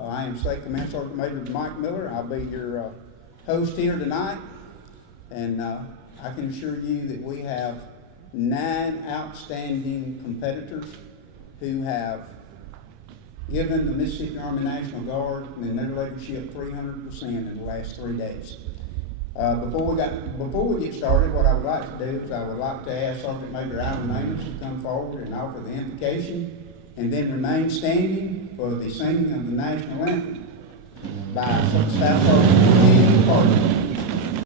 I am State Command Sergeant Major Mike Miller. I'll be your host here tonight, and I can assure you that we have 9 outstanding competitors who have given the Mississippi Army National Guard and their leadership 300% in the last 3 days. Before we get started, what I would like to do is I would like to ask Sergeant Major Alan Amos to come forward and offer the invocation, and then remain standing for the singing of the national anthem by Staff Sergeant Party.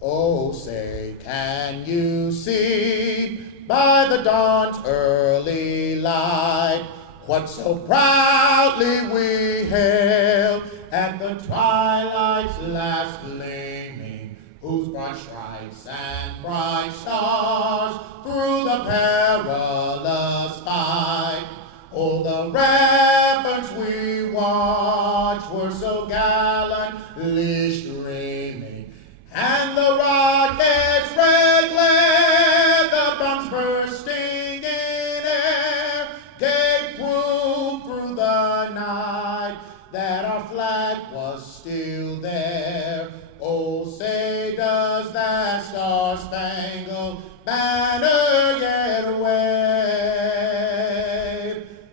Oh, say, can you see by the dawn's early light what so proudly we hailed at the twilight's last gleaming, whose broad stripes and bright stars through the perilous fight, oh, the ramparts we watched were so gallantly streaming, and the rockets red glare, the bombs bursting in air, gave proof through the night that our flag was still there. Oh, say, does that star-spangled banner yet wave?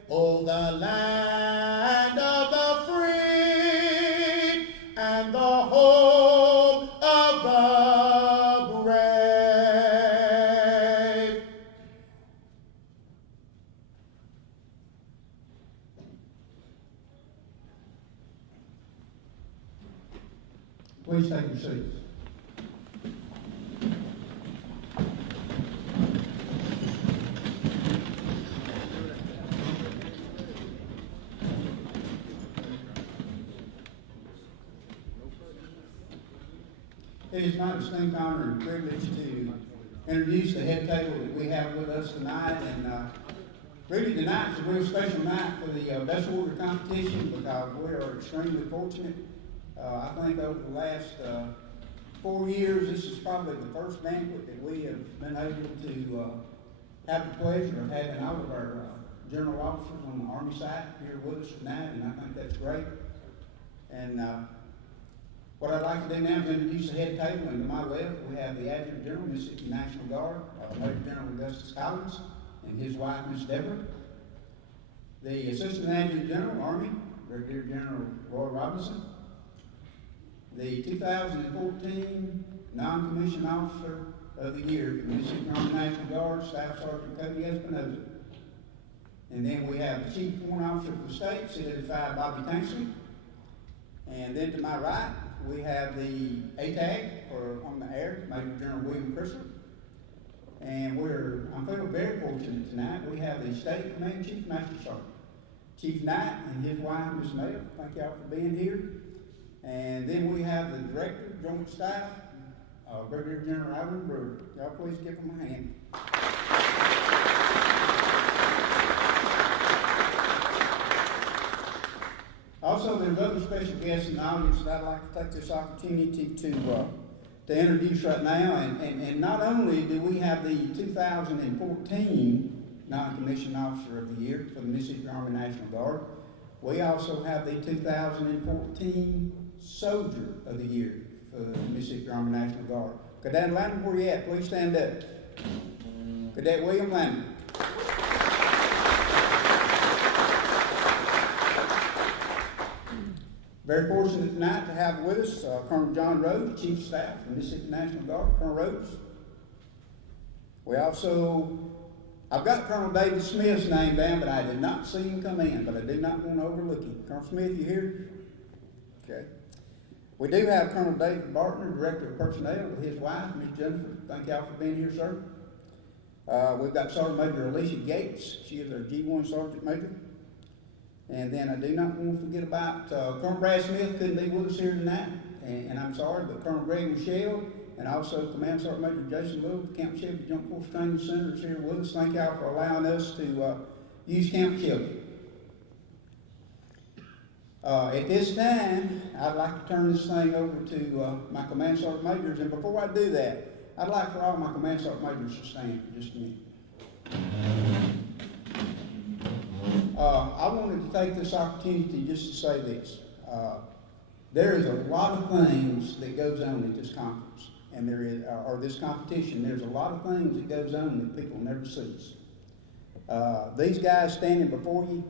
Oh, the land of the free and the home of the brave. Please take your seats. It is my distinct honor and privilege to introduce the head table that we have with us tonight. And really tonight is a real special night for the best order competition, because we are extremely fortunate. I think over the last 4 years, this is probably the first banquet that we have been able to have the pleasure of having all of our general officers on the Army side here with us tonight, and I think that's great. And what I'd like to do now is introduce the head table, and to my left we have the Adjutant General, Mississippi National Guard, Major General Augustus Collins, and his wife, Miss Deborah. The Assistant Adjutant General, Army, Brigadier General Roy Robinson. The 2014 Non-Commissioned Officer of the Year for the Mississippi Army National Guard, Staff Sergeant Cody Espinoza. And then we have the Chief Warrant Officer for the state, CW5 Bobby Tanksley. And then to my right, we have the ATAG for on the air, Major General William Chrysler. And I'm feeling very fortunate tonight. We have the State Command Chief Master Sergeant, Chief Knight, and his wife, Miss Mayo. Thank y'all for being here. And then we have the Director, Joint Staff, Brigadier General Alvin Brewer. Y'all please give him a hand. Also, there's other special guests in the audience that I'd like to take this opportunity to introduce right now. And not only do we have the 2014 Non-Commissioned Officer of the Year for the Mississippi Army National Guard, we also have the 2014 Soldier of the Year for the Mississippi Army National Guard. Cadet Landon, where you at? Please stand up. Cadet William Landon. Very fortunate tonight to have with us Colonel John Rhodes, Chief of Staff for the Mississippi National Guard. Colonel Rhodes. I've got Colonel David Smith's name down, but I did not see him come in, but I did not want to overlook him. Colonel Smith, you here? Okay. We do have Colonel David Bartner, Director of Personnel, with his wife, Miss Jennifer. Thank y'all for being here, sir. We've got Sergeant Major Alicia Gates. She is our G1 Sergeant Major. And then I do not want to forget about Colonel Brad Smith, couldn't be with us here tonight, and I'm sorry, but Colonel Greg Michelle, and also Command Sergeant Major Jason Little, Camp Shelby Joint Force Training Center is here with us. Thank y'all for allowing us to use Camp Shelby. At this time, I'd like to turn this thing over to my Command Sergeant Majors, and before I do that, I'd like for all my Command Sergeant Majors to stand for just a minute. I wanted to take this opportunity just to say this. There is a lot of things that goes on at this conference, and there is, or this competition. There's a lot of things that goes on that people never sees. These guys standing before you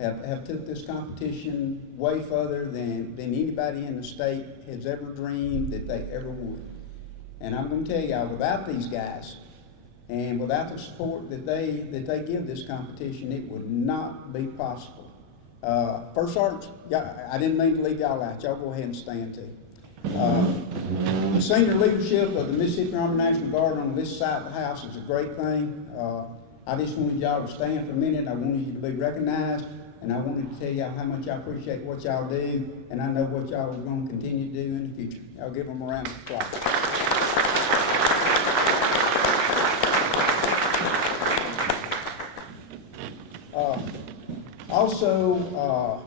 have took this competition way further than anybody in the state has ever dreamed that they ever would. And I'm going to tell y'all, without these guys and without the support that they give this competition, it would not be possible. First Sergeant, I didn't mean to leave y'all out. Y'all go ahead and stand too. The senior leadership of the Mississippi Army National Guard on this side of the house is a great thing. I just wanted y'all to stand for a minute. I wanted you to be recognized, and I wanted to tell y'all how much I appreciate what y'all do, and I know what y'all are going to continue to do in the future. I'll give them a round of applause. Also,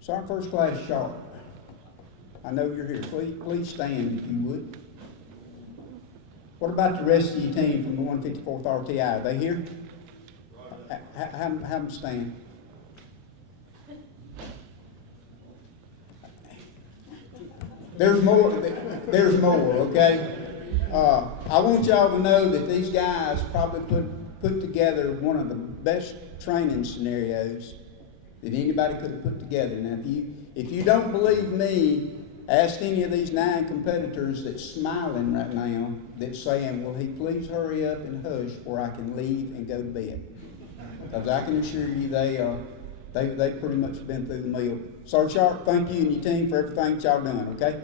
Sergeant First Class Sharp, I know you're here. Please stand if you would. What about the rest of your team from the 154th RTI? Are they here? Have them stand. There's more, okay? I want y'all to know that these guys probably put together one of the best training scenarios that anybody could have put together. Now, if you don't believe me, ask any of these 9 competitors that's smiling right now that's saying, will he please hurry up and hush or I can leave and go to bed? Because I can assure you they've pretty much been through the mill. Sergeant Sharp, thank you and your team for everything that y'all done, okay?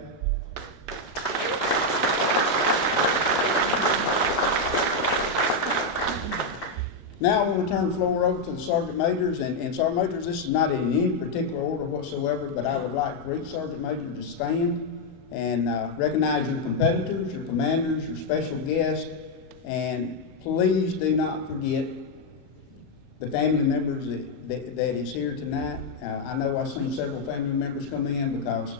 Now I want to turn the floor over to the Sergeant Majors, and Sergeant Majors, this is not in any particular order whatsoever, but I would like for each Sergeant Major to stand and recognize your competitors, your commanders, your special guests, and please do not forget the family members that is here tonight. I know I've seen several family members come in because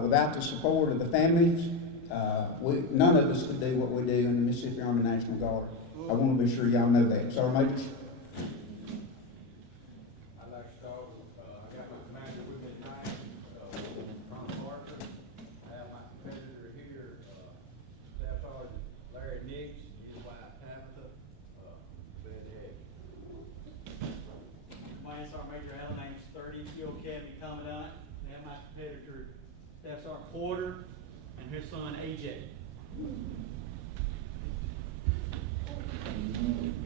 without the support of the families, none of us could do what we do in the Mississippi Army National Guard. I want to be sure y'all know that. Sergeant Majors. I'd like to start with, I got my commander with me tonight, Colonel Parker. I have my competitor here, Staff Sergeant Larry Nix, his wife Tabitha, Betty Egg. My name's Sergeant Major Allen, I'm 30, Field Academy Commandant. I have my competitor, Staff Sergeant Porter, and his son, AJ.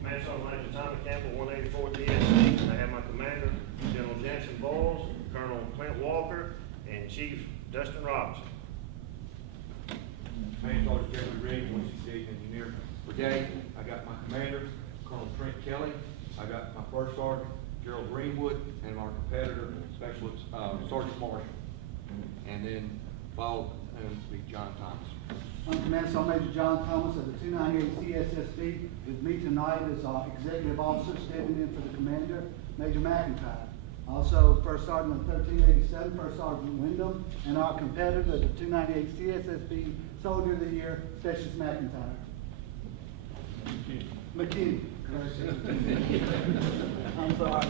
Master Sergeant Major Tommy Campbell, 184 DSC. I have my commander, General Jensen Boyles, Colonel Clint Walker, and Chief Dustin Robinson. Master Sergeant Jeffrey Riggs, 168 Engineer Brigade. I got my commander, Colonel Trent Kelly. I got my first sergeant, Gerald Greenwood, and our competitor, Specialist Sergeant Marshall. And then followed to be John Thomas. I'm Command Sergeant Major John Thomas of the 298 CSSB. With me tonight is our executive officer stepping in for the commander, Major McIntyre. Also, First Sergeant of 1387, First Sergeant Wyndham, and our competitor, the 298 CSSB Soldier of the Year, Specialist McIntyre. McKinney. I'm sorry.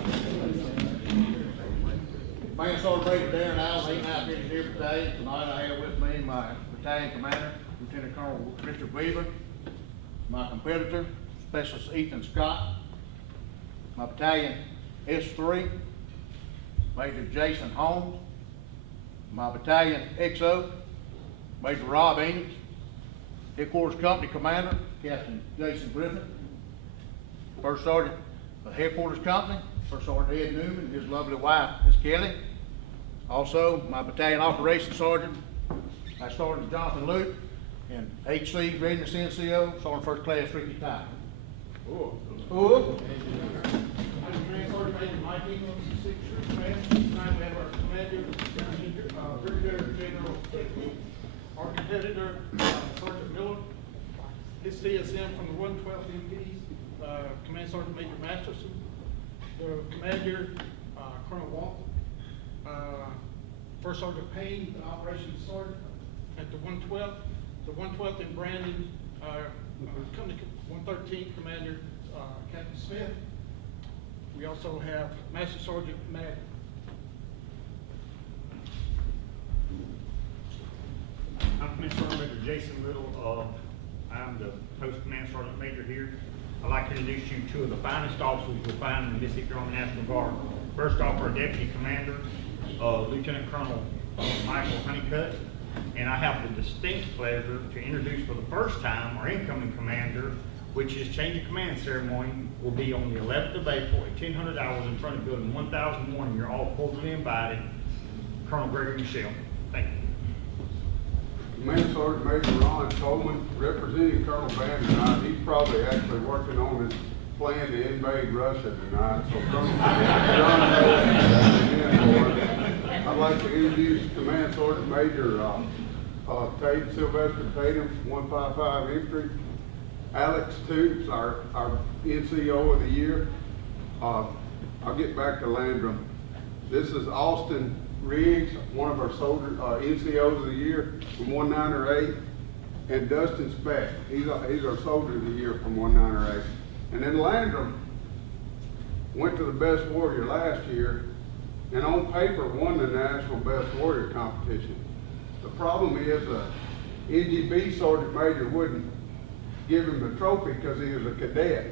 Master Sergeant Major Darren Allen, 8950 here today. Tonight I have with me my battalion commander, Lieutenant Colonel Richard Weaver, my competitor, Specialist Ethan Scott, my battalion S3, Major Jason Holmes, my battalion XO, Major Rob Enix, Headquarters Company Commander, Captain Jason Griffin, First Sergeant of Headquarters Company, First Sergeant Ed Newman, and his lovely wife, Miss Kelly. Also, my battalion Operations Sergeant, Sergeant Jonathan Luke, and HC Readiness NCO, Sergeant First Class Ricky Ty. Cool. I'm Command Sergeant Major Mike Ingram, 6th Troop Command. Tonight we have our commander, Brigadier General Tickle, our competitor, Sergeant Miller, his CSM from the 112th MPs, Command Sergeant Major Masterson, the commander, Colonel Walton, First Sergeant Payne, the Operations Sergeant at the 112th. The 112th in Brandon, Company 113th Commander, Captain Smith. We also have Master Sergeant Matt. I'm Command Sergeant Major Jason Little. I'm the Post Command Sergeant Major here. I'd like to introduce you to two of the finest officers you'll find in the Mississippi Army National Guard. First off, our Deputy Commander, Lieutenant Colonel Michael Honeycutt. And I have the distinct pleasure to introduce for the first time our incoming commander, which is change of command ceremony will be on the 11th of April at 1000 hours in front of Building 1001, and you're all cordially invited. Colonel Gregory Michelle. Thank you. Command Sergeant Major Ron Coleman, representing Colonel Van tonight. He's probably actually working on his plan to invade Russia tonight. So Colonel I'd like to introduce Command Sergeant Major Sylvester Tatum, 155 Infantry. Alex Toops, our NCO of the year. I'll get back to Landrum. This is Austin Riggs, one of our soldier NCOs of the year from 198, and Dustin Speck. He's our soldier of the year from 198. And then Landrum went to the Best Warrior last year, and on paper won the National Best Warrior competition. The problem is NGB Sergeant Major wouldn't give him the trophy because he was a cadet.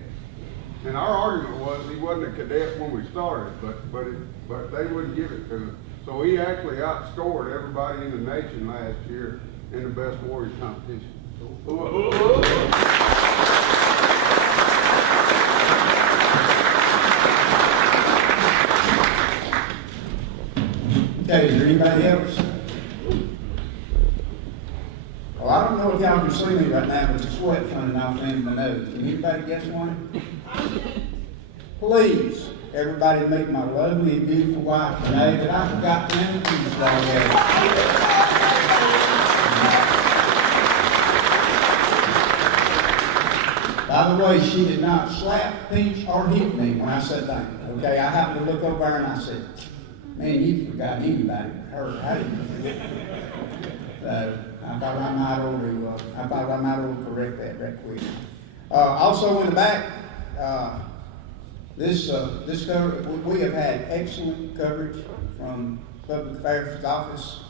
And our argument was he wasn't a cadet when we started, but they wouldn't give it to him. So he actually outscored everybody in the nation last year in the Best Warrior competition. Okay, is there anybody else? Well, I don't know if y'all can see me right now, but the sweat's running off the end of my nose. Can anybody guess one? Please, everybody meet my lovely and beautiful wife today that I forgot to introduce already. By the way, she did not slap, pinch, or hit me when I sat down. Okay, I happened to look over and I said, "Man, you forgot anybody but her. How did you forget?" So I thought I might ought to correct that right quick. Also in the back, this cover, we have had excellent coverage from Public Affairs Office.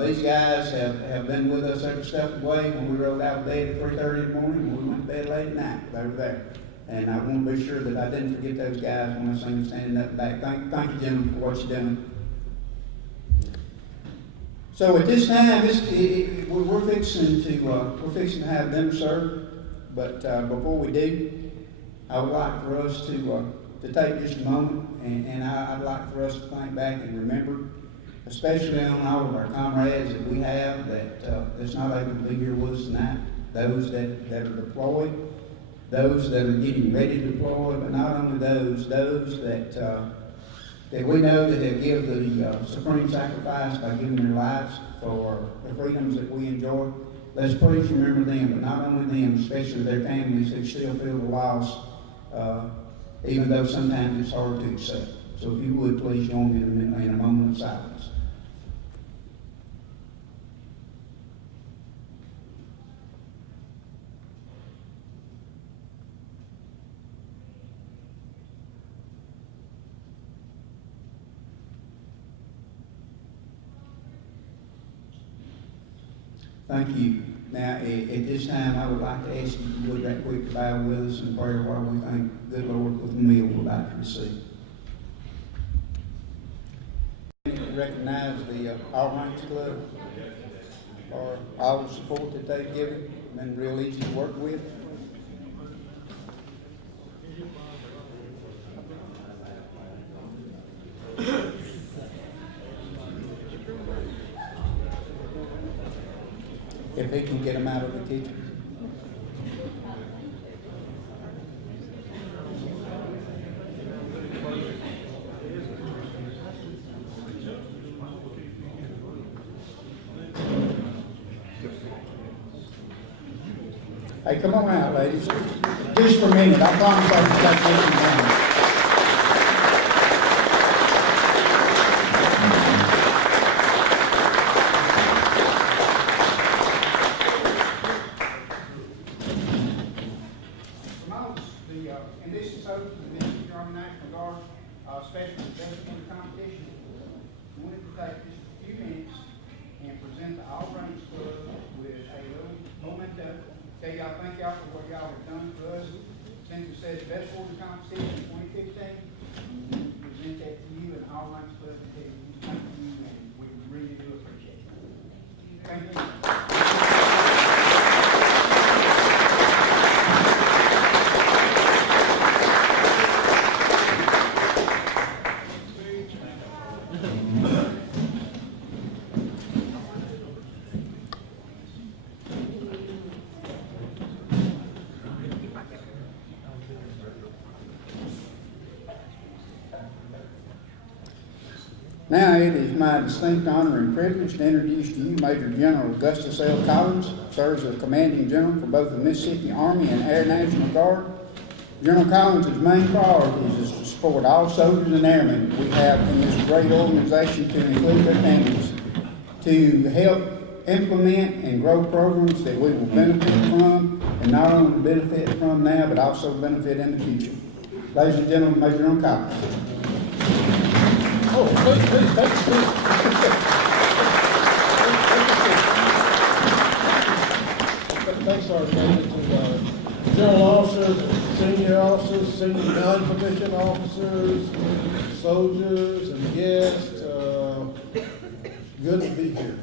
These guys have been with us every step of the way. When we rode out of bed at 3:30 in the morning, we went to bed late at night. They were there. And I want to be sure that I didn't forget those guys when I see them standing up in the back. Thank you, gentlemen, for what you're doing. So at this time, we're fixing to have them served. But before we do, I would like for us to take just a moment, and I'd like for us to think back and remember, especially on all of our comrades that we have that's not able to be here with us tonight, those that are deployed, those that are getting ready to deploy, but not only those that we know that they give the supreme sacrifice by giving their lives for the freedoms that we enjoy. Let's please remember them, but not only them, especially their families who still feel the loss, even though sometimes it's hard to accept. So if you would, please join me in a moment of silence. Thank you. Now, at this time, I would like to ask you to look right quick to bow with us in prayer while we thank good Lord for the meal we're about to receive. Recognize the All Ranks Club for all the support that they've given. Been real easy to work with. If he can get them out of the kitchen. Hey, come on out, ladies. Just for a minute. I promise I can take this one down. And this is open to the Army National Guard. all my stuff to tell you, thank you, and we really do appreciate it. Thank you. Now it is my distinct honor and privilege to introduce to you Major General Augustus L. Collins, serves as Commanding General for both the Mississippi Army and Air National Guard. General Collins' main priorities is to support all soldiers and airmen we have in this great organization, to include their families, to help implement and grow programs that we will benefit from, and not only benefit from now, but also benefit in the future. Ladies and gentlemen, Major General Collins. Oh, please, take a seat. Thanks, Sergeant, to general officers, senior officers, senior non-commissioned officers, soldiers, and guests. Good to be here.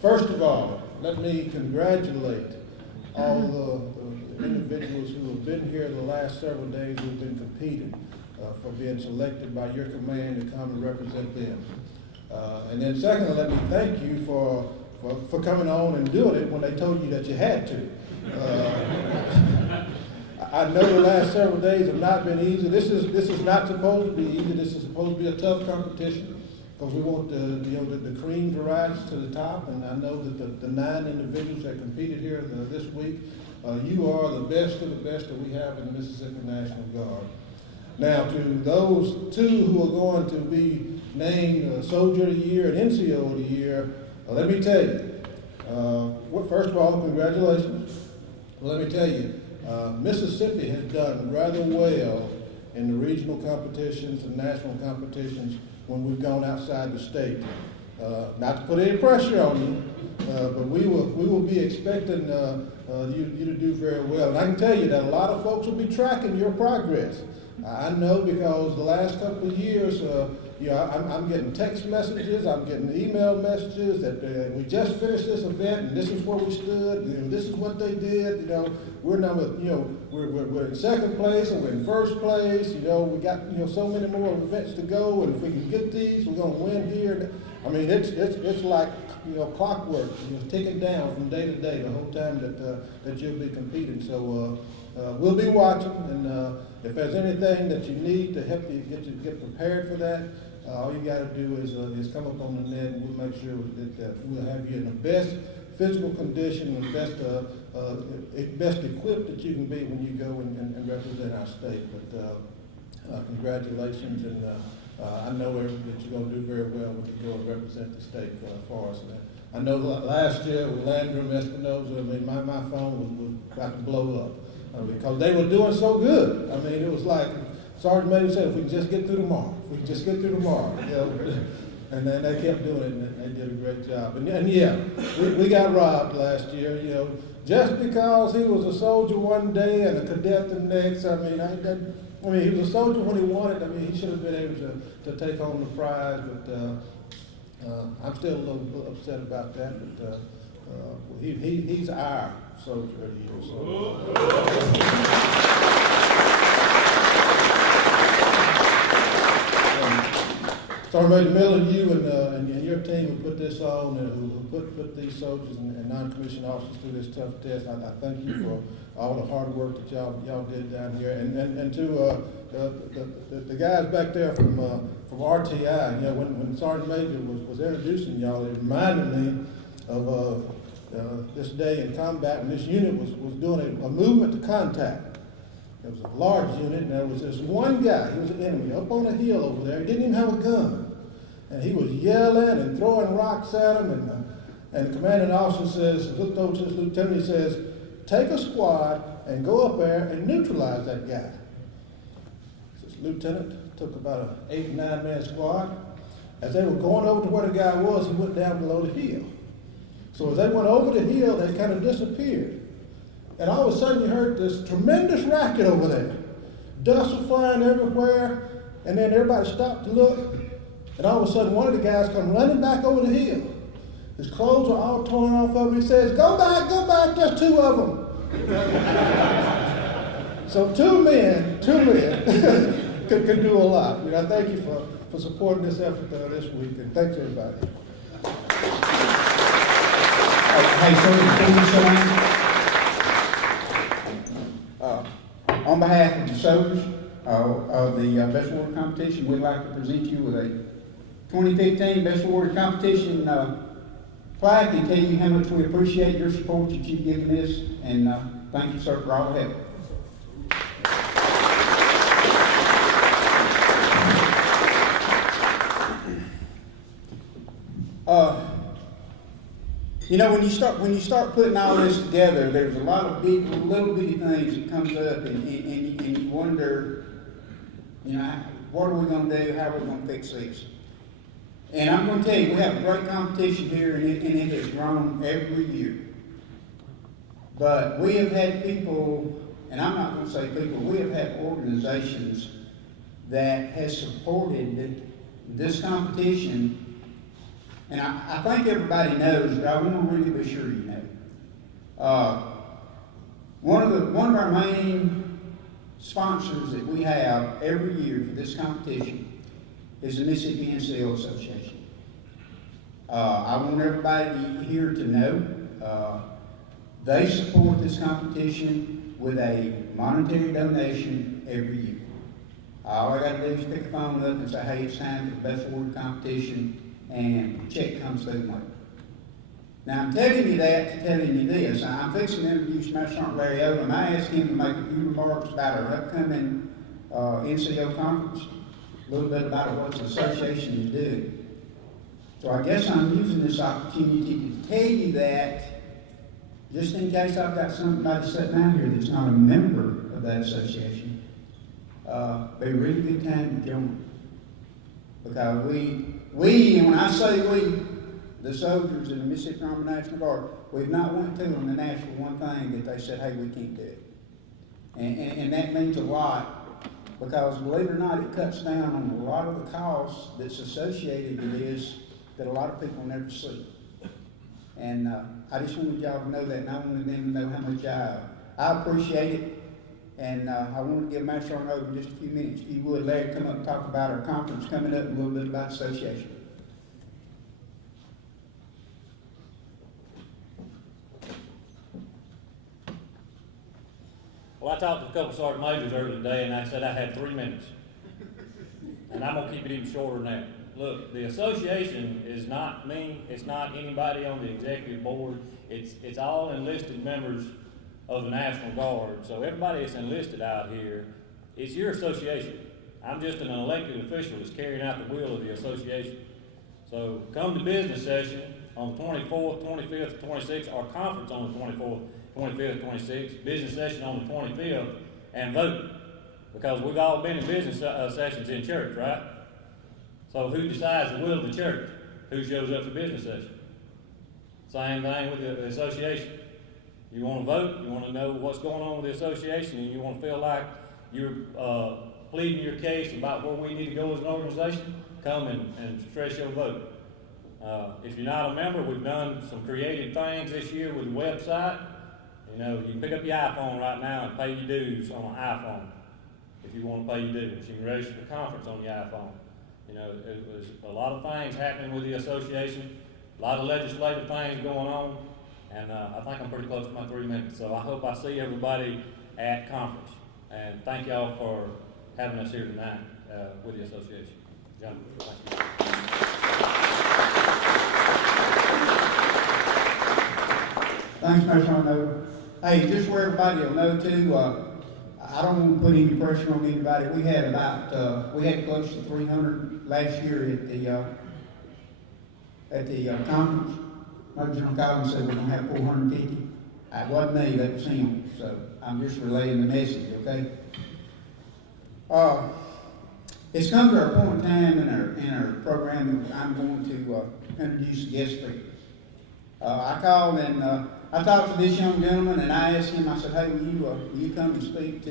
First of all, let me congratulate all the individuals who have been here the last several days who've been competing. For being selected by your command to come and represent them. And then secondly, let me thank you for coming on and doing it when they told you that you had to. I know the last several days have not been easy. This is not supposed to be easy. This is supposed to be a tough competition because we want the cream to rise to the top. And I know that the 9 individuals that competed here this week, you are the best of the best that we have in the Mississippi National Guard. Now, to those 2 who are going to be named Soldier of the Year and NCO of the Year, let me tell you, first of all, congratulations. Let me tell you, Mississippi has done rather well in the regional competitions and national competitions when we've gone outside the state. Not to put any pressure on you, but we will be expecting you to do very well. And I can tell you that a lot of folks will be tracking your progress. I know because the last couple of years, I'm getting text messages, I'm getting email messages that we just finished this event and this is where we stood. This is what they did. We're number, we're in second place and we're in first place. We got so many more events to go, and if we can get these, we're going to win here. I mean, it's like clockwork, ticking down from day to day the whole time that you'll be competing. So we'll be watching, and if there's anything that you need to help you get prepared for that, all you got to do is come up on the net, and we'll make sure that we'll have you in the best physical condition and best equipped that you can be when you go and represent our state. But congratulations, and I know that you're going to do very well when you go and represent the state for us. I know last year with Landrum, Espinoza, I mean, my phone was about to blow up. Because they were doing so good. I mean, it was like Sergeant Major said, if we can just get through tomorrow, and then they kept doing it, and they did a great job. And yeah, we got robbed last year, just because he was a soldier one day and a cadet the next. I mean, he was a soldier when he wanted. I mean, he should have been able to take home the prize, but I'm still a little upset about that. But he's our soldier of the year. Sergeant Major Miller, you and your team who put this on, and who put these soldiers and non-commissioned officers through this tough test, I thank you for all the hard work that y'all did down here, and to the guys back there from RTI. When Sergeant Major was introducing y'all, it reminded me of this day in combat when this unit was doing a movement to contact. It was a large unit, and there was this one guy, he was an enemy, up on a hill over there. He didn't even have a gun. And he was yelling and throwing rocks at him, and the commanding officer says, looked over to his lieutenant, he says, take a squad and go up there and neutralize that guy. This lieutenant took about an 8 or 9 man squad. As they were going over to where the guy was, he went down below the hill. So as they went over the hill, they kind of disappeared. And all of a sudden you heard this tremendous racket over there. Dust was flying everywhere. And then everybody stopped to look, and all of a sudden one of the guys come running back over the hill. His clothes are all torn off of him. He says, go back, there's two of them. So two men can do a lot. I thank you for supporting this effort this week, and thanks everybody. Hey, sir, before you sit down, on behalf of the soldiers of the Best Warrior Competition, we'd like to present you with a 2015 Best Warrior Competition plaque and tell you how much we appreciate your support that you've given this, and thank you, sir, for all the help. When you start putting all this together, there's a lot of big, little bitty things that comes up, and you wonder, what are we going to do? How are we going to fix this? And I'm going to tell you, we have a great competition here, and it has grown every year. But we have had people, and I'm not going to say people, we have had organizations that has supported this competition. And I think everybody knows, but I want to really be sure you know. One of our main sponsors that we have every year for this competition is the Mississippi NCO Association. I want everybody here to know they support this competition with a monetary donation every year. All I got to do is pick the phone up and say, hey, it's time for the Best Warrior Competition, and the check comes through later. Now, I'm telling you that to telling you this. I'm fixing to introduce MSARNG Larry Odom. I asked him to make a few remarks about our upcoming NCO conference, a little bit about what the association is doing. So I guess I'm using this opportunity to tell you that, just in case I've got somebody sitting out here that's not a member of that association, be a really good time to join. Because we, and when I say we, the soldiers in the Mississippi Army National Guard, we've not went to them and asked for one thing that they said, hey, we can't do it. And that means a lot, because believe it or not, it cuts down on a lot of the costs that's associated with this that a lot of people never see. And I just wanted y'all to know that, and I wanted them to know how much I appreciate it. And I want to give MSARNG over in just a few minutes. If you would, Larry, come up and talk about our conference coming up and a little bit about the association. Well, I talked to a couple sergeant majors earlier today, and I said I had 3 minutes. And I'm going to keep it even shorter than that. Look, the association is not me. It's not anybody on the executive board. It's all enlisted members of the National Guard. So everybody that's enlisted out here, it's your association. I'm just an elected official that's carrying out the will of the association. So come to business session on the 24th, 25th, 26th, our conference on the 24th, 25th, 26th, business session on the 25th, and vote. Because we've all been in business sessions in church, right? So who decides the will of the church? Who shows up for business session? Same thing with the association. You want to vote, you want to know what's going on with the association, and you want to feel like you're pleading your case about where we need to go as an organization, come and express your vote. If you're not a member, we've done some creative things this year with the website. You can pick up your iPhone right now and pay your dues on an iPhone if you want to pay your dues. You can register the conference on your iPhone. It was a lot of things happening with the association, a lot of legislative things going on, and I think I'm pretty close to my 3 minutes. So I hope I see everybody at conference. And thank y'all for having us here tonight with the association. John, thank you. Thanks, Mr. Hey, just where everybody will know too, I don't want to put any pressure on anybody. We had close to 300 last year at the conference. Major General Collins said we're going to have 450. That wasn't me, that was him. So I'm just relaying the message, okay? It's come to our point in time in our program that I'm going to introduce a guest speaker. I called and I talked to this young gentleman, and I asked him, I said, hey, will you come and speak to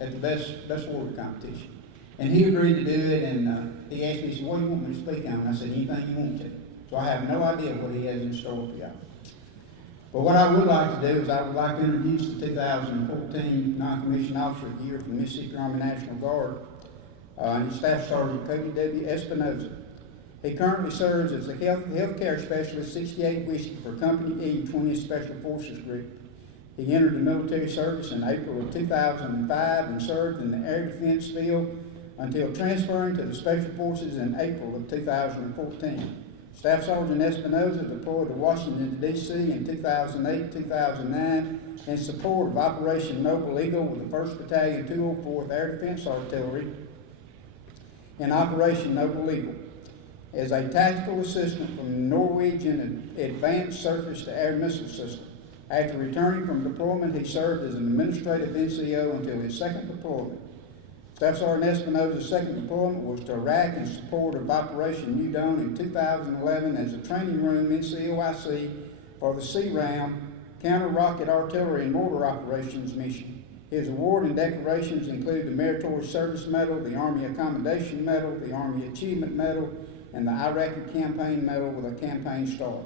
at the best order competition. And he agreed to do it, and he asked me, he said, what do you want me to speak on? And I said, anything you want to. So I have no idea what he has in store for y'all. But what I would like to do is I would like to introduce the 2014 Non-Commissioned Officer of the Year from the Mississippi Army National Guard, and his Staff Sergeant Cody W. Espinoza. He currently serves as a healthcare specialist, 68 Whiskey for Company E, 20th Special Forces Group. He entered the military service in April of 2005 and served in the air defense field until transferring to the Special Forces in April of 2014. Staff Sergeant Espinoza deployed to Washington, D.C. in 2008-2009 in support of Operation Noble Eagle with the 1st Battalion 204th Air Defense Artillery in Operation Noble Eagle as a tactical assistant from the Norwegian Advanced Surface-to-Air Missile System. After returning from deployment, he served as an administrative NCO until his second deployment. Staff Sergeant Espinoza's second deployment was to Iraq in support of Operation New Dawn in 2011 as a training room NCOIC for the C-Round Counter-Rocket Artillery and Mortar Operations mission. His award and decorations include the Meritorious Service Medal, the Army Accommodation Medal, the Army Achievement Medal, and the Iraqi Campaign Medal with a campaign star.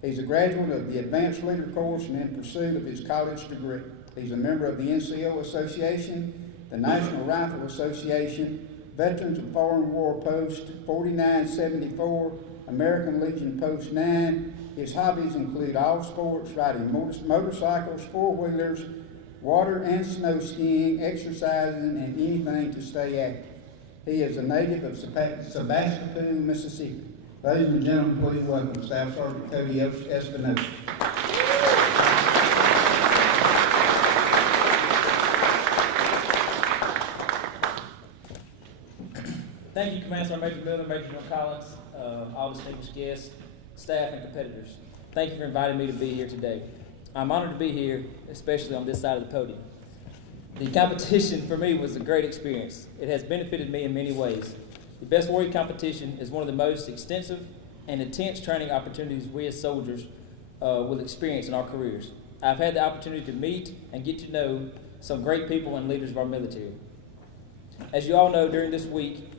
He's a graduate of the Advanced Leader course and in pursuit of his college degree. He's a member of the NCO Association, the National Rifle Association, Veterans of Foreign War Post 4974, American Legion Post 9. His hobbies include all sports, riding motorcycles, four-wheelers, water and snow skiing, exercising, and anything to stay active. He is a native of Sebastopol, Mississippi. Ladies and gentlemen, please welcome Staff Sergeant Cody Espinoza. Thank you, Command Sergeant Major Miller, Major General Collins, all distinguished guests, staff, and competitors. Thank you for inviting me to be here today. I'm honored to be here, especially on this side of the podium. The competition for me was a great experience. It has benefited me in many ways. The Best Warrior competition is one of the most extensive and intense training opportunities we as soldiers will experience in our careers. I've had the opportunity to meet and get to know some great people and leaders of our military. As you all know, during this week,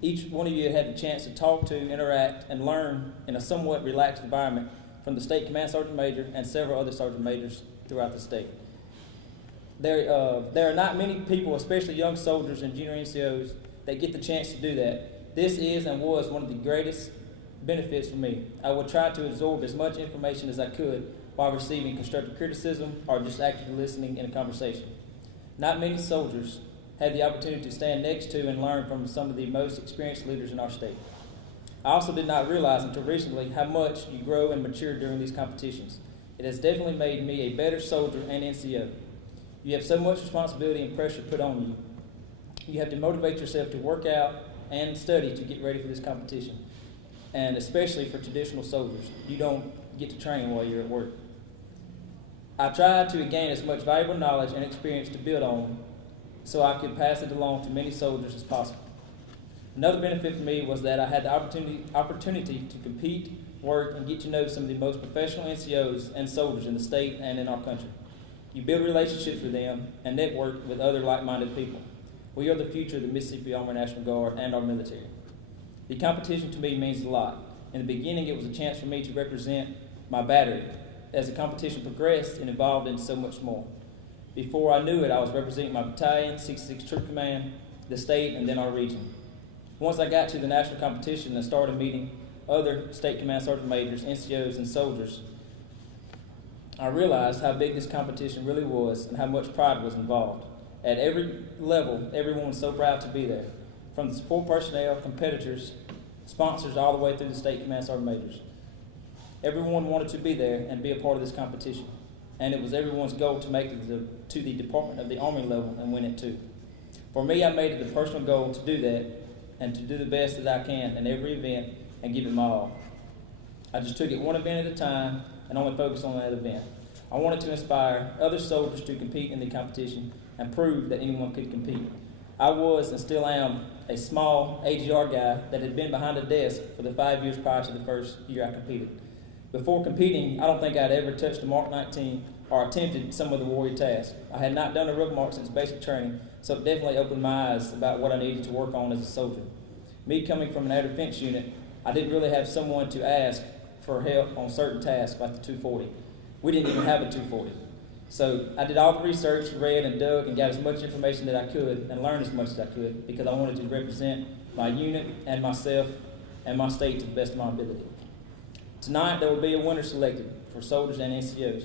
each one of you had the chance to talk to, interact, and learn in a somewhat relaxed environment from the State Command Sergeant Major and several other Sergeant Majors throughout the state. There are not many people, especially young soldiers and junior NCOs, that get the chance to do that. This is and was one of the greatest benefits for me. I would try to absorb as much information as I could while receiving constructive criticism or just actively listening in a conversation. Not many soldiers had the opportunity to stand next to and learn from some of the most experienced leaders in our state. I also did not realize until recently how much you grow and mature during these competitions. It has definitely made me a better soldier and NCO. You have so much responsibility and pressure put on you. You have to motivate yourself to work out and study to get ready for this competition. And especially for traditional soldiers, you don't get to train while you're at work. I tried to gain as much valuable knowledge and experience to build on so I could pass it along to many soldiers as possible. Another benefit for me was that I had the opportunity to compete, work, and get to know some of the most professional NCOs and soldiers in the state and in our country. You build relationships with them and network with other like-minded people. We are the future of the Mississippi Army National Guard and our military. The competition to me means a lot. In the beginning, it was a chance for me to represent my battery. As the competition progressed, it evolved into so much more. Before I knew it, I was representing my battalion, 66 Troop Command, the state, and then our region. Once I got to the national competition and started meeting other State Command Sergeant Majors, NCOs, and soldiers, I realized how big this competition really was and how much pride was involved. At every level, everyone was so proud to be there, from the support personnel, competitors, sponsors, all the way through the State Command Sergeant Majors. Everyone wanted to be there and be a part of this competition, and it was everyone's goal to make it to the Department of the Army level and win it too. For me, I made it a personal goal to do that and to do the best that I can in every event and give it my all. I just took it one event at a time and only focused on that event. I wanted to inspire other soldiers to compete in the competition and prove that anyone could compete. I was and still am a small AGR guy that had been behind a desk for the 5 years prior to the first year I competed. Before competing, I don't think I'd ever touched a Mark 19 or attempted some of the warrior tasks. I had not done a rub mark since basic training, so it definitely opened my eyes about what I needed to work on as a soldier. Me coming from an air defense unit, I didn't really have someone to ask for help on certain tasks like the 240. We didn't even have a 240. So I did all the research, read and dug, and got as much information that I could and learned as much as I could because I wanted to represent my unit and myself and my state to the best of my ability. Tonight there will be a winner selected for soldiers and NCOs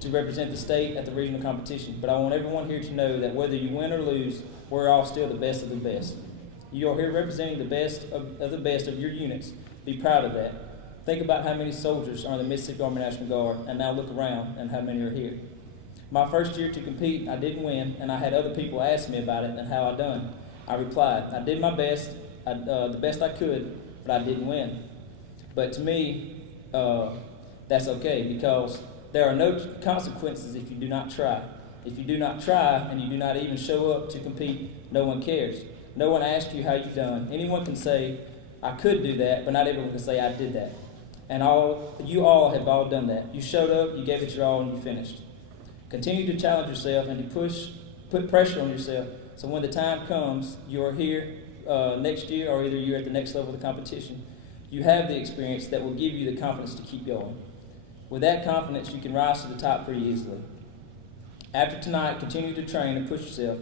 to represent the state at the regional competition, but I want everyone here to know that whether you win or lose, we're all still the best of the best. You are here representing the best of the best of your units. Be proud of that. Think about how many soldiers are in the Mississippi Army National Guard, and now look around and how many are here. My first year to compete, I didn't win, and I had other people ask me about it and how I done. I replied, I did my best, the best I could, but I didn't win. But to me, that's okay, because there are no consequences if you do not try. If you do not try and you do not even show up to compete, no one cares. No one asks you how you've done. Anyone can say, I could do that, but not everyone can say, I did that. And you all have all done that. You showed up, you gave it your all, and you finished. Continue to challenge yourself and to put pressure on yourself, so when the time comes, you're here next year, or either you're at the next level of the competition, you have the experience that will give you the confidence to keep going. With that confidence, you can rise to the top pretty easily. After tonight, continue to train and push yourself.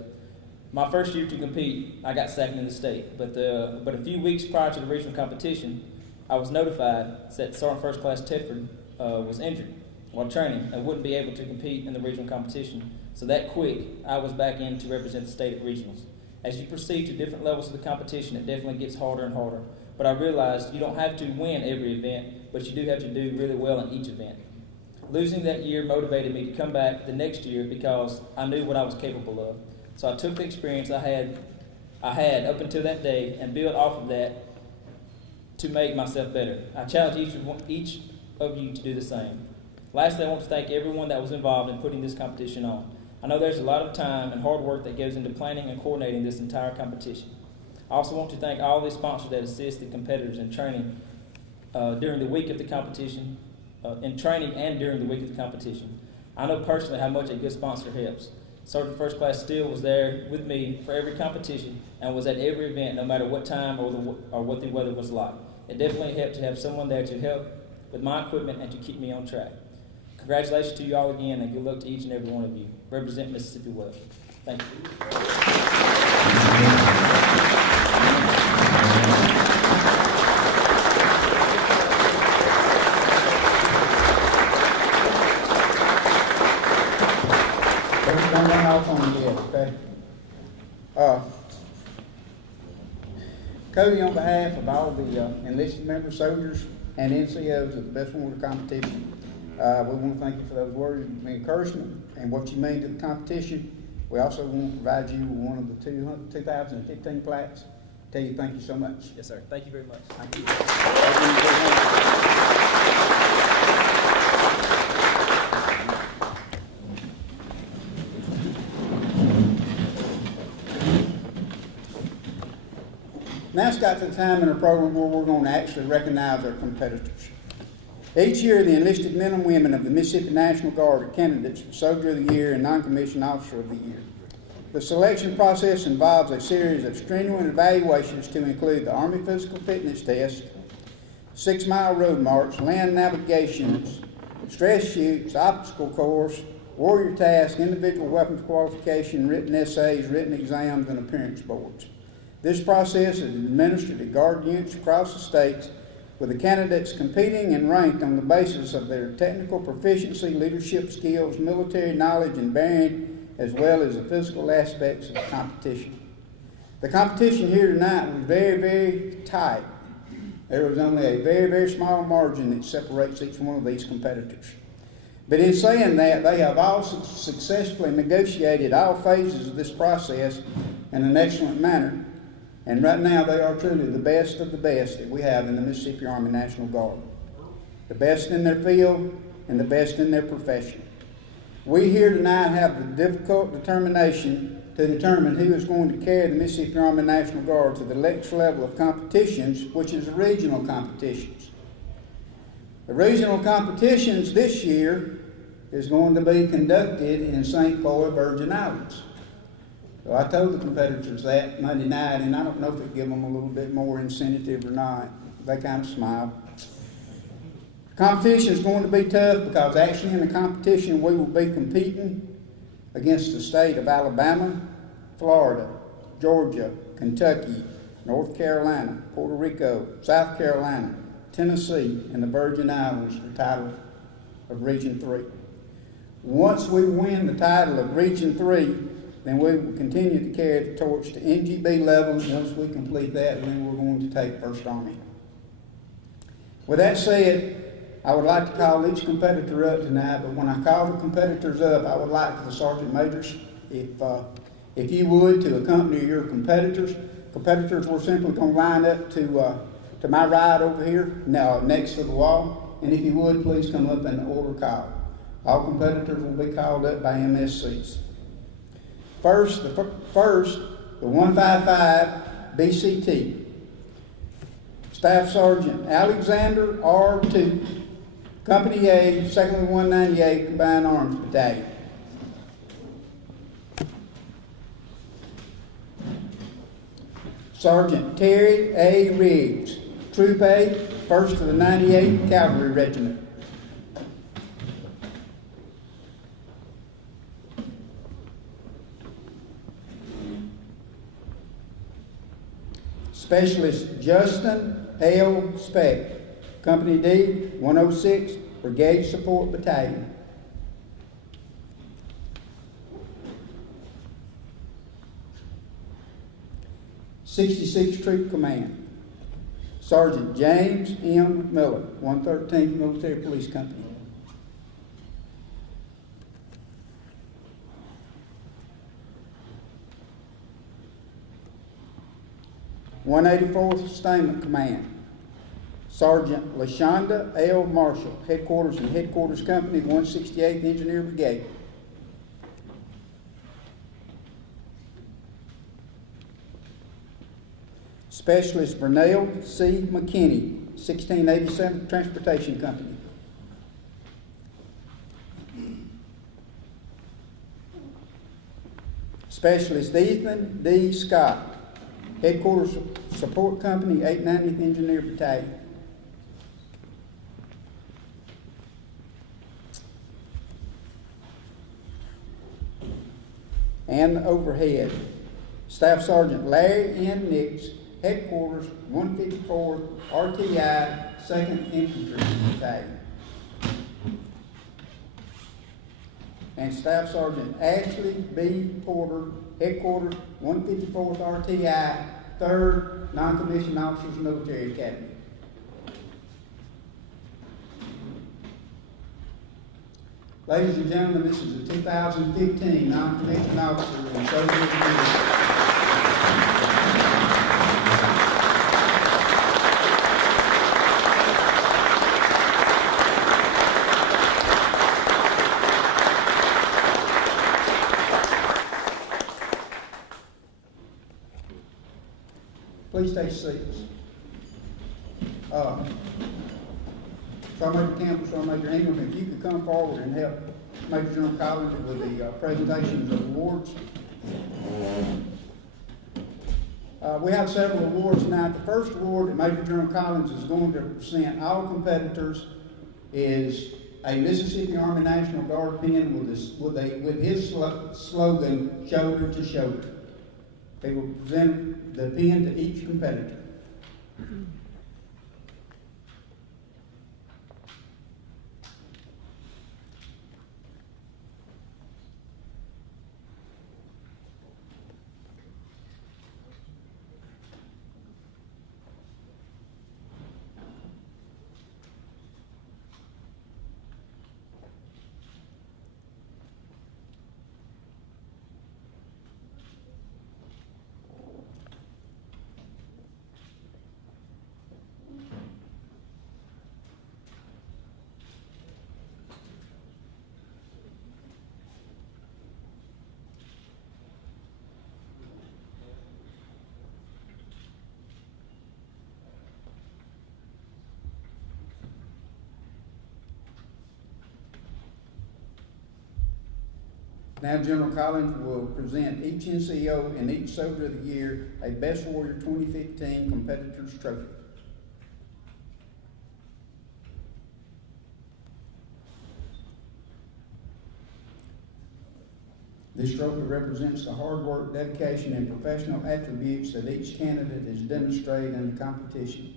My first year to compete, I got second in the state, but a few weeks prior to the regional competition, I was notified that Sergeant First Class Tedford was injured while training and wouldn't be able to compete in the regional competition. So that quick, I was back in to represent the state at regionals. As you proceed to different levels of the competition, it definitely gets harder and harder. But I realized you don't have to win every event, but you do have to do really well in each event. Losing that year motivated me to come back the next year because I knew what I was capable of. So I took the experience I had up until that day and built off of that to make myself better. I challenge each of you to do the same. Lastly, I want to thank everyone that was involved in putting this competition on. I know there's a lot of time and hard work that goes into planning and coordinating this entire competition. I also want to thank all the sponsors that assist the competitors in training during the week of the competition, in training and during the week of the competition. I know personally how much a good sponsor helps. Sergeant First Class Steele was there with me for every competition and was at every event, no matter what time or what the weather was like. It definitely helped to have someone there to help with my equipment and to keep me on track. Congratulations to you all again, and good luck to each and every one of you. Represent Mississippi well. Thank you. Don't run off on me yet, okay? Cody, on behalf of all the enlisted member soldiers and NCOs of the Best Warrior Competition, we want to thank you for those words of encouragement and what you mean to the competition. We also want to provide you with one of the 2015 plaques. Tell you thank you so much. Yes, sir. Thank you very much. Thank you. Now it's got to the time in our program where we're going to actually recognize our competitors. Each year, the enlisted men and women of the Mississippi National Guard are candidates for Soldier of the Year and Non-Commissioned Officer of the Year. The selection process involves a series of strenuous evaluations to include the Army Physical Fitness Test, 6-mile road march, land navigations, stress shoots, obstacle course, warrior task, individual weapons qualification, written essays, written exams, and appearance boards. This process is administered at guard units across the states, with the candidates competing and ranked on the basis of their technical proficiency, leadership skills, military knowledge and bearing, as well as the physical aspects of the competition. The competition here tonight was very, very tight. There was only a very, very small margin that separates each one of these competitors. But in saying that, they have all successfully negotiated all phases of this process in an excellent manner. And right now, they are truly the best of the best that we have in the Mississippi Army National Guard. The best in their field and the best in their profession. We here tonight have the difficult determination to determine who is going to carry the Mississippi Army National Guard to the next level of competitions, which is the regional competitions. The regional competitions this year is going to be conducted in St. Croix, Virgin Islands. So I told the competitors that Monday night, and I don't know if it give them a little bit more incentive or not. They kind of smiled. Competition is going to be tough because actually in the competition we will be competing against the state of Alabama, Florida, Georgia, Kentucky, North Carolina, Puerto Rico, South Carolina, Tennessee, and the Virgin Islands for the title of Region 3. Once we win the title of Region 3, then we will continue to carry the torch to NGB level. Once we complete that, then we're going to take First Army. With that said, I would like to call each competitor up tonight, but when I call the competitors up, I would like for the sergeant majors, if you would, to accompany your competitors. Competitors, we're simply going to line up to my right over here, now next to the wall, and if you would, please come up in the order call. All competitors will be called up by MSCs. First, the 155 BCT. Staff Sergeant Alexander R. Toot, Company A, 2nd 198 Combined Arms Battalion. Sergeant Terry A. Riggs, Troop A, 1st of the 98 Cavalry Regiment. Specialist Justin L. Speck, Company D, 106 Brigade Support Battalion. '66 Troop Command, Sergeant James M. Miller, 113th Military Police Company. '184th Sustainment Command, Sergeant LaShonda L. Marshall, Headquarters and Headquarters Company, 168th Engineer Brigade. Specialist Vernell C. McKinney, 1687th Transportation Company. Specialist Ethan D. Scott, Headquarters Support Company, 890th Engineer Battalion. And the overhead, Staff Sergeant Larry N. Nix, Headquarters 154th RTI 2nd Infantry Battalion. And Staff Sergeant Ashley B. Porter, Headquarters 154th RTI 3rd Non-Commissioned Officers Military Academy. Ladies and gentlemen, this is the 2015 Non-Commissioned Officer in Shelby. Please take seats. Sergeant Major Campbell, Sergeant Major Ingram, if you could come forward and help Major General Collins with the presentations of awards. We have several awards tonight. The first award that Major General Collins is going to present all competitors is a Mississippi Army National Guard pin with his slogan, "Shoulder to Shoulder." They will present the pin to each competitor. Now General Collins will present each NCO and each Soldier of the Year a Best Warrior 2015 Competitors Trophy. This trophy represents the hard work, dedication, and professional attributes that each candidate has demonstrated in the competition.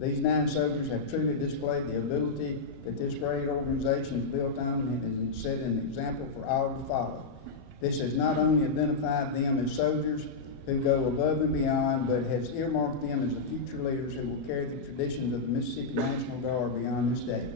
These 9 soldiers have truly displayed the ability that this great organization is built on and has set an example for all to follow. This has not only identified them as soldiers who go above and beyond, but has earmarked them as the future leaders who will carry the traditions of the Mississippi National Guard beyond this day.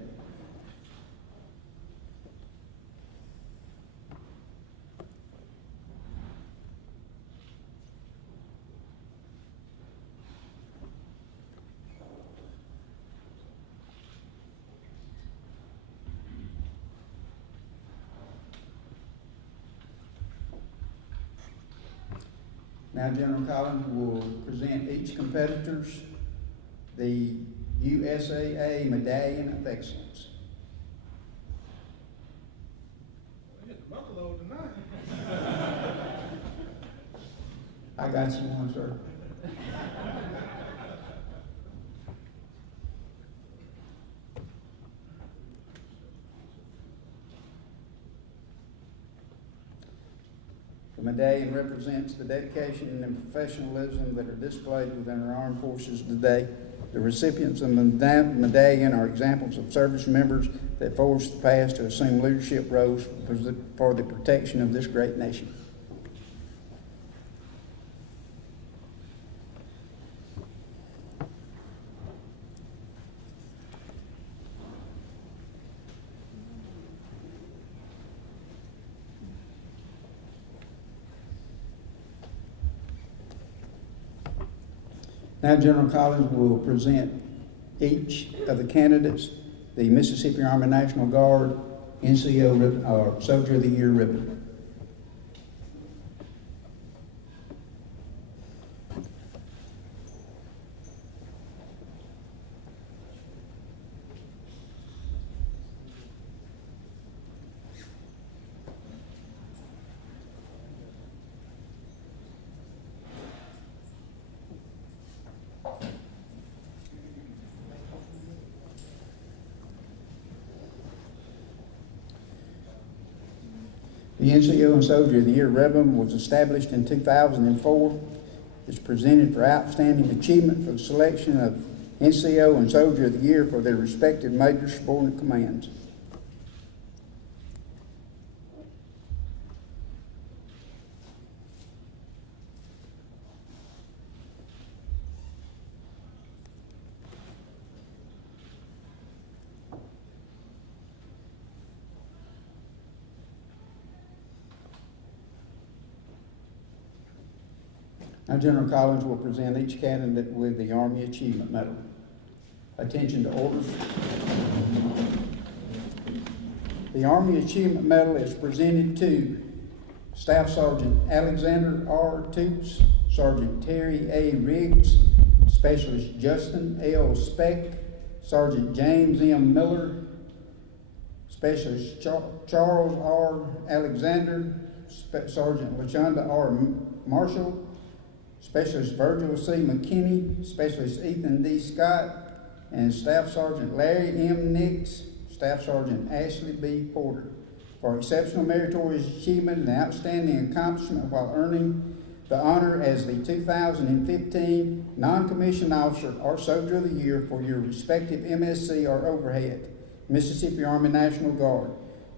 Now General Collins will present each competitors the USAA Medallion of Excellence. We hit the buffalo tonight. I got you one, sir. The medallion represents the dedication and professionalism that are displayed within our armed forces today. The recipients of the medallion are examples of service members that forged the path to assume leadership roles for the protection of this great nation. Now General Collins will present each of the candidates the Mississippi Army National Guard NCO or Soldier of the Year ribbon. The NCO and Soldier of the Year ribbon was established in 2004. It's presented for outstanding achievement for the selection of NCO and Soldier of the Year for their respective major subordinate commands. Now General Collins will present each candidate with the Army Achievement Medal. Attention to orders. The Army Achievement Medal is presented to Staff Sergeant Alexander R. Toots, Sergeant Terry A. Riggs, Specialist Justin L. Speck, Sergeant James M. Miller, Specialist Charles R. Alexander, Sergeant LaShonda R. Marshall, Specialist Virgil C. McKinney, Specialist Ethan D. Scott, and Staff Sergeant Larry M. Nix, Staff Sergeant Ashley B. Porter, for exceptional meritorious achievement and outstanding accomplishment while earning the honor as the 2015 Non-Commissioned Officer or Soldier of the Year for your respective MSC or overhead, Mississippi Army National Guard.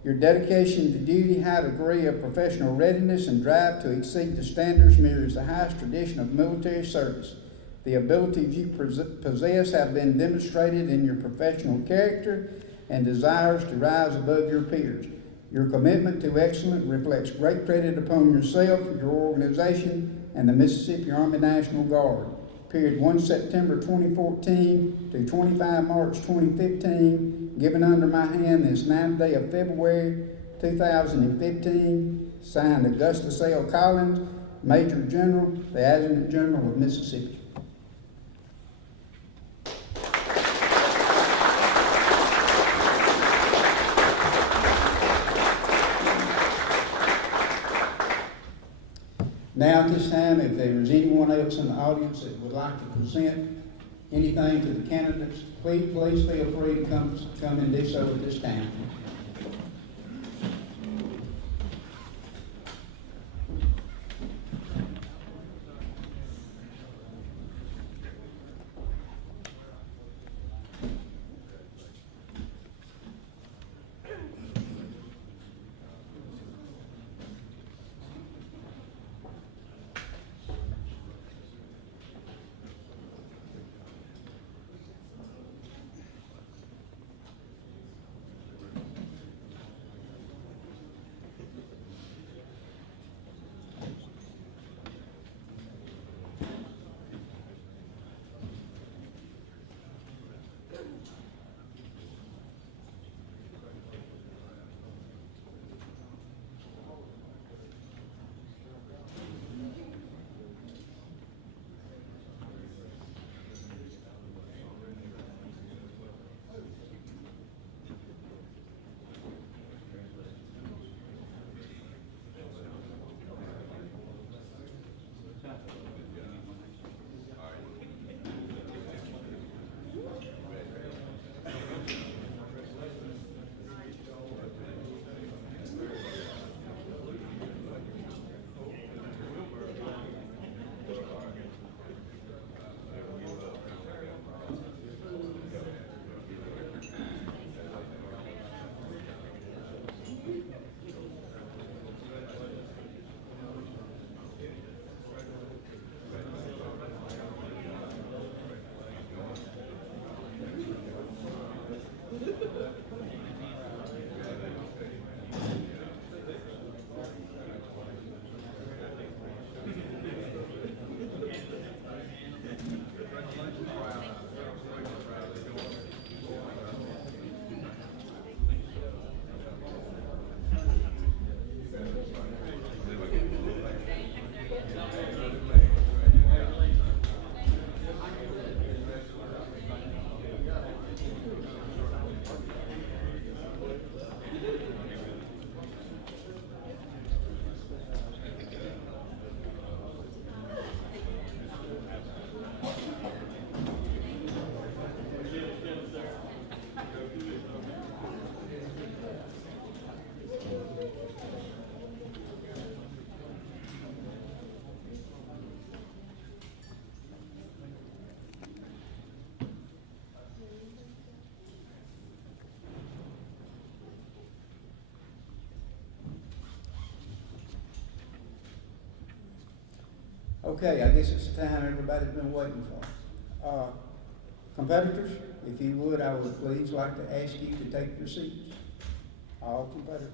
Your dedication to duty, high degree of professional readiness, and drive to exceed the standards mirrors the highest tradition of military service. The abilities you possess have been demonstrated in your professional character and desires to rise above your peers. Your commitment to excellence reflects great credit upon yourself, your organization, and the Mississippi Army National Guard. Period 1 September 2014 to 25 March 2015, given under my hand this 9th day of February 2015, signed Augustus L. Collins, Major General, the Adjutant General of Mississippi. Now at this time, if there is anyone else in the audience that would like to present anything to the candidates, please feel free to come and do so at this time. Okay, I guess it's the time everybody's been waiting for. Competitors, if you would, I would please like to ask you to take your seats. All competitors.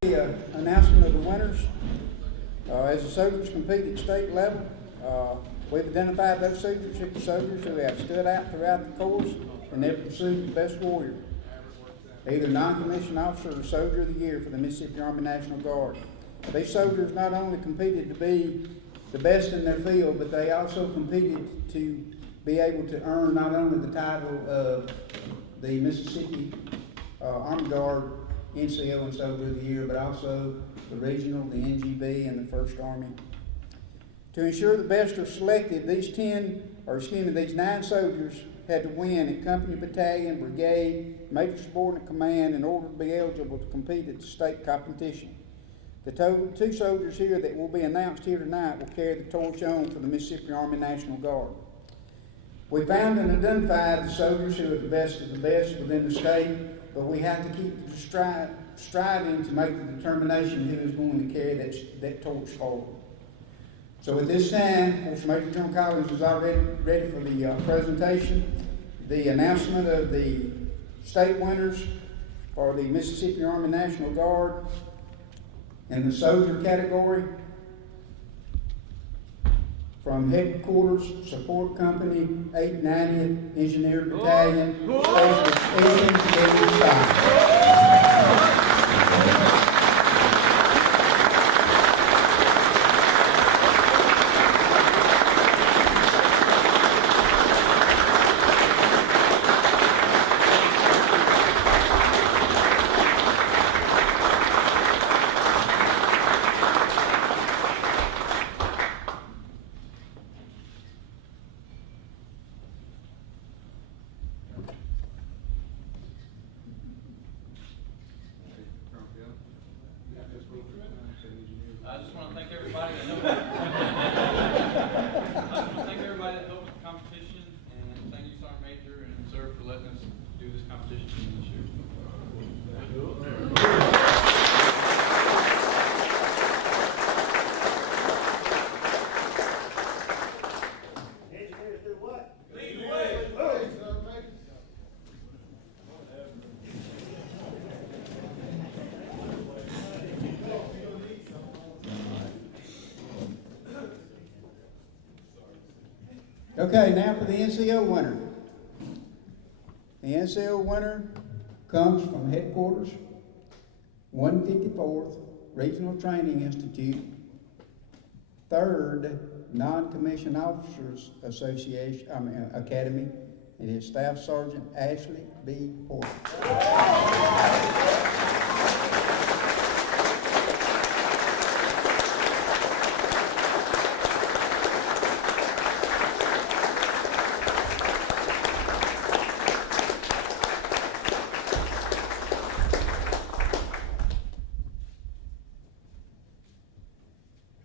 The announcement of the winners. As the soldiers compete at state level, we've identified those soldiers who have stood out throughout the course in their pursuit of the best warrior, either non-commissioned officer or soldier of the year for the Mississippi Army National Guard. These soldiers not only competed to be the best in their field, but they also competed to be able to earn not only the title of the Mississippi Army Guard NCO and Soldier of the Year, but also the regional, the NGB, and the First Army. To ensure the best are selected, these 9 soldiers had to win at company, battalion, brigade, major subordinate command in order to be eligible to compete at the state competition. The 2 soldiers here that will be announced here tonight will carry the torch on for the Mississippi Army National Guard. We found and identified the soldiers who are the best of the best within the state, but we have to keep striving to make the determination who is going to carry that torch forward. So at this time, of course, Major General Collins is already ready for the presentation. The announcement of the state winners for the Mississippi Army National Guard in the soldier category. From Headquarters Support Company, 890th Engineer Battalion, Specialist Agent Edward Stein. do this competition again this year. Educated through what? Lead the way. Okay, now for the NCO winner. The NCO winner comes from headquarters, 154th Regional Training Institute, 3rd Non-Commissioned Officers Academy, and his Staff Sergeant Ashley B. Porter.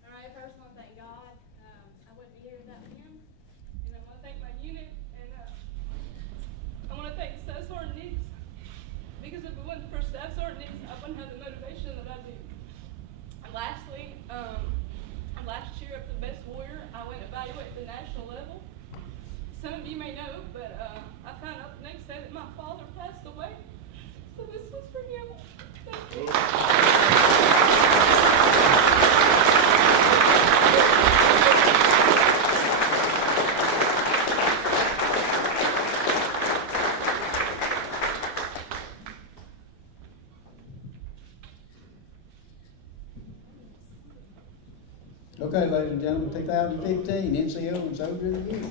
All right, first I want to thank God. I wouldn't be here without him. And I want to thank my unit. And I want to thank Staff Sergeant Nix. Because if it wasn't for Staff Sergeant Nix, I wouldn't have the motivation that I do. And lastly, last year after the Best Warrior, I went evaluate at the national level. Some of you may know, but I found out the next day that my father passed away. So this was for him. Thank you. Okay, ladies and gentlemen, 2015 NCO and Soldier of the Year.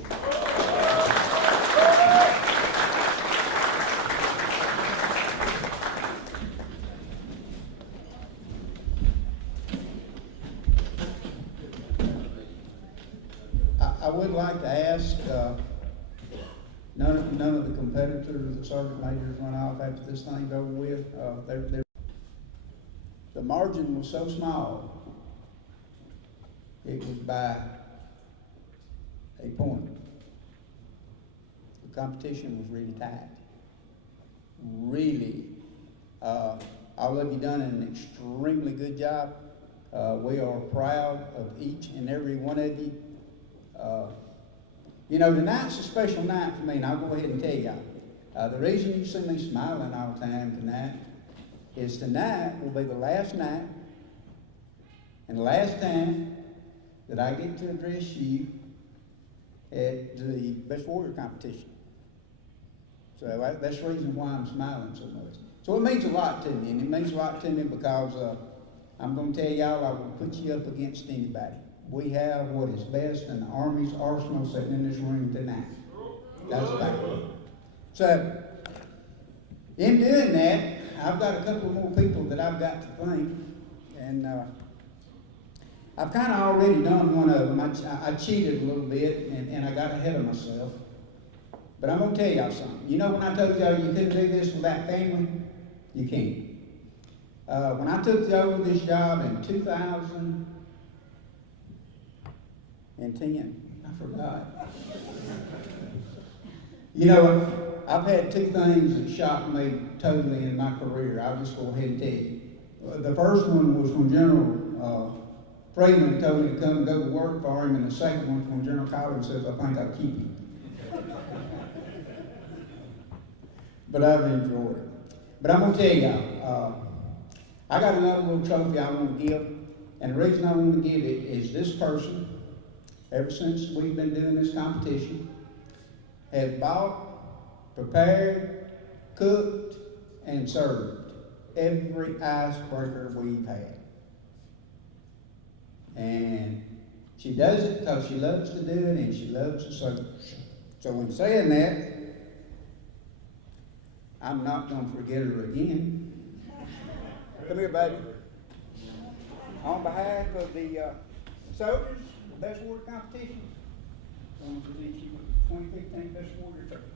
I would like to ask, none of the competitors, the sergeant majors run off after this thing's over with. The margin was so small, it was by a point. The competition was really tight. Really, all of you done an extremely good job. We are proud of each and every one of you. You know, tonight's a special night for me, and I'll go ahead and tell y'all. The reason you see me smiling all the time tonight is tonight will be the last night and the last time that I get to address you at the Best Warrior competition. So that's the reason why I'm smiling so much. So it means a lot to me, and it means a lot to me because I'm going to tell y'all I will put you up against anybody. We have what is best in the Army's arsenal sitting in this room tonight. That's a fact. So, in doing that, I've got a couple more people that I've got to thank, and I've kind of already done one of them. I cheated a little bit, and I got ahead of myself. But I'm going to tell y'all something. You know when I told y'all you couldn't do this without family? You can't. When I took over this job in 2010, I forgot. You know, I've had two things that shocked me totally in my career. I'll just go ahead and tell you. The first one was when General Freeman told me to come and go to work for him, and the second one was when General Collins says, I think I'll keep you. But I've enjoyed it. But I'm going to tell y'all, I got another little trophy I want to give, and the reason I want to give it is this person, ever since we've been doing this competition, has bought, prepared, cooked, and served every icebreaker we've had. And she does it because she loves to do it and she loves to serve. So in saying that, I'm not going to forget her again. Come here, baby. On behalf of the soldiers, the Best Warrior competition, I'm going to present you with the 2015 Best Warrior Trophy.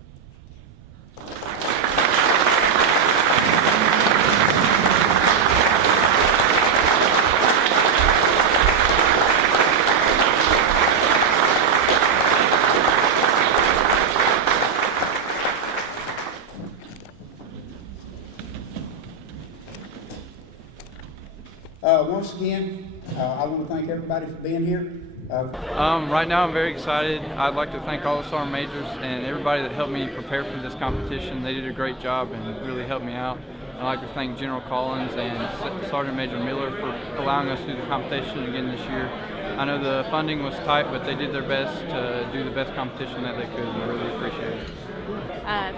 Once again, I want to thank everybody for being here. Right now I'm very excited. I'd like to thank all the sergeant majors and everybody that helped me prepare for this competition. They did a great job and really helped me out. I'd like to thank General Collins and Sergeant Major Miller for allowing us to do the competition again this year. I know the funding was tight, but they did their best to do the best competition that they could, and I really appreciate it.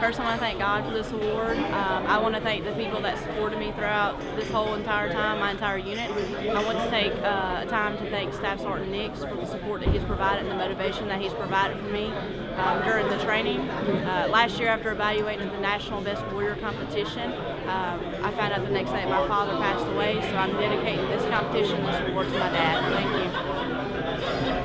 First, I want to thank God for this award. I want to thank the people that supported me throughout this whole entire time, my entire unit. I want to take time to thank Staff Sergeant Nix for the support that he's provided and the motivation that he's provided for me during the training. Last year, after evaluating the National Best Warrior competition, I found out the next day my father passed away, so I'm dedicating this competition, this award to my dad. Thank you.